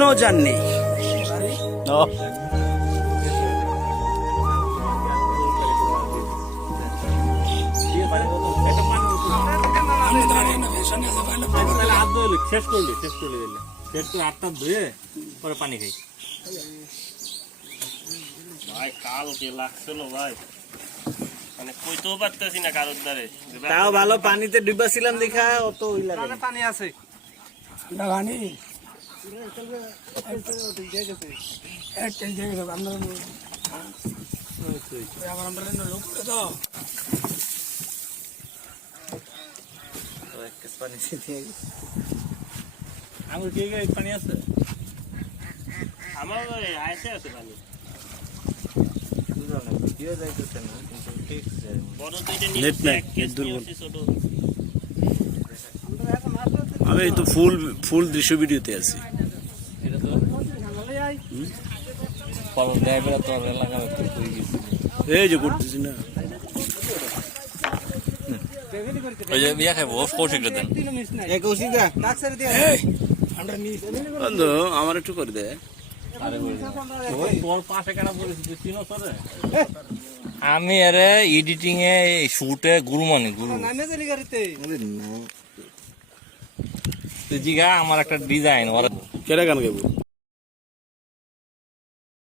No journey. শেষ করলি শেষ করে আটটা ধুয়ে পরে পানি খাই। ভাই কালকে লাগছিল ভাই, মানে কইতেও পারতেছি না কারোর দ্বারে। তাও ভালো পানিতে ডুবা ছিলাম দেখা অত পানি আছে আমার কি পানি আছে? আমার আইসে আছে পানি। বড় দুইটা নিয়ে ছোট। আমি তো ফুল দৃশ্য ভিডিওতে আছি। এটা তো ফলন দেয় বেলা তোর এলাকার তো কই গেছি। এই যে করতেছি না, ওই যে বিয়া খাইবো কৌশিক দেন। বন্ধু আমার একটু করে দে। তোর পাশে কেন বলেছি তুই চিনো তোরে? আমি আরে এডিটিং এ শুটে গুরু মানে গুরু। তুই জিগা আমার একটা ডিজাইন ওর কেডা গান গাইবো?